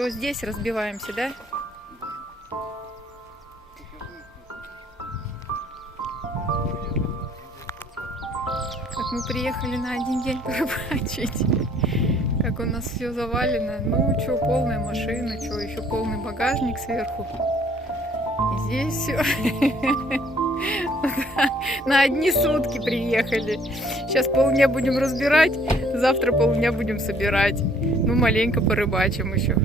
Что, здесь разбиваемся, да? Как мы приехали на один день порыбачить. Как у нас все завалено. Ну, что, полная машина, что, еще полный багажник сверху. И здесь все. На одни сутки приехали. Сейчас полдня будем разбирать, завтра полдня будем собирать. Ну, маленько порыбачим еще.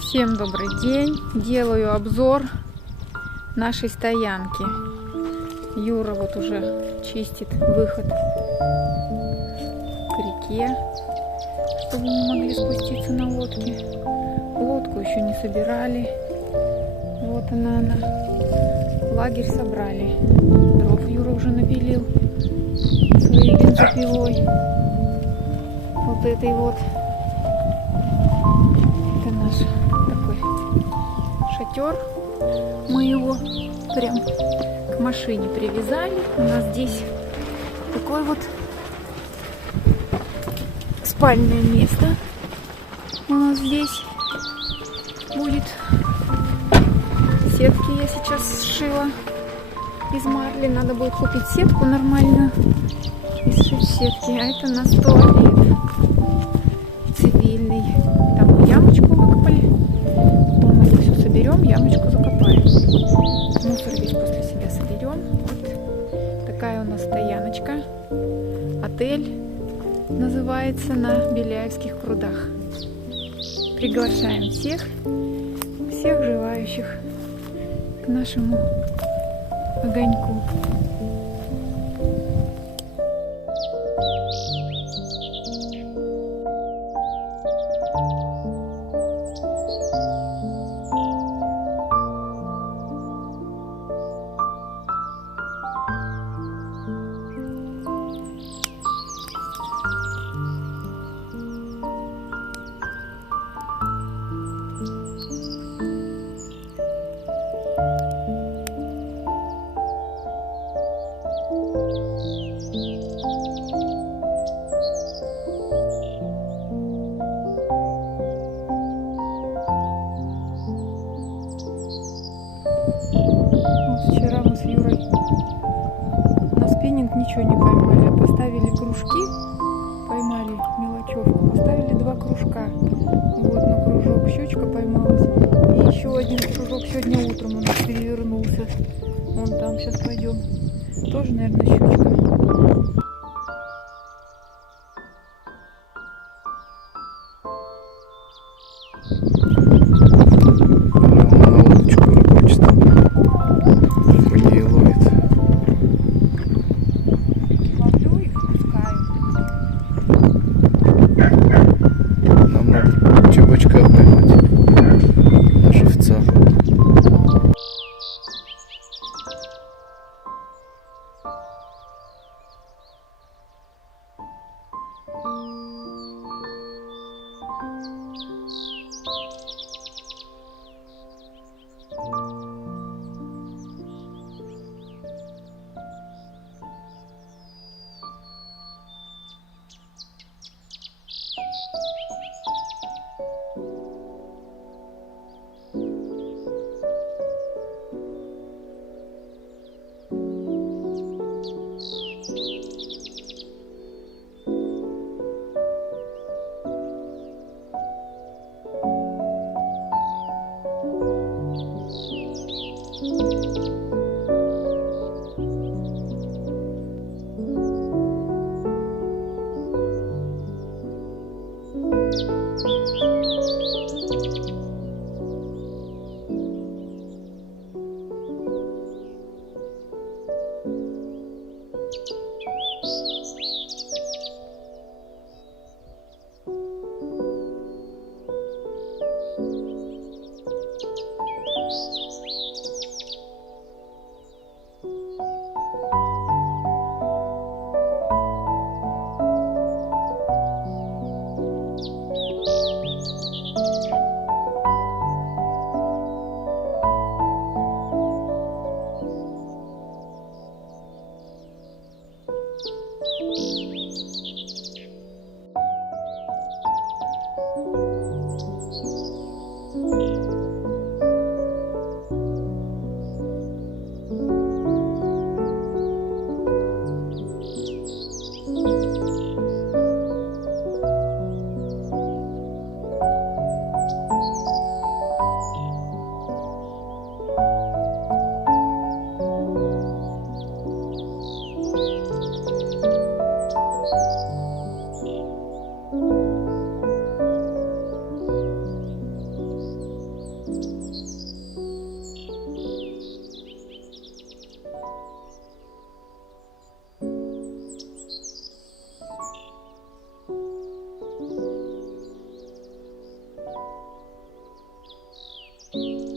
Всем добрый день! Делаю обзор нашей стоянки. Юра вот уже чистит выход к реке, чтобы мы могли спуститься на лодке. Лодку еще не собирали. Вот она. Лагерь собрали. Дров Юра уже напилил своей бензопилой. Вот этой вот. Это наш такой шатер. Мы его прям к машине привязали. У нас здесь такое вот спальное место. У нас здесь будет. Сетки я сейчас сшила из марли. Надо будет купить сетку нормальную и сшить сетки. А это наш туалет цивильный. Там мы ямочку выкопали. Потом мы это все соберем, ямочку закопаем. Мусор весь после себя соберем. Вот такая у нас стояночка. Отель называется на Беляевских прудах. Приглашаем всех желающих к нашему огоньку. Вчера мы с Юрой на спиннинг ничего не поймали, а поставили кружки, поймали мелочевку, поставили 2 кружка. Вот на кружок щучка поймалась, и еще один кружок сегодня утром у нас перевернулся. Вон там, сейчас пойдем. Тоже, наверное, щучка. Thank you.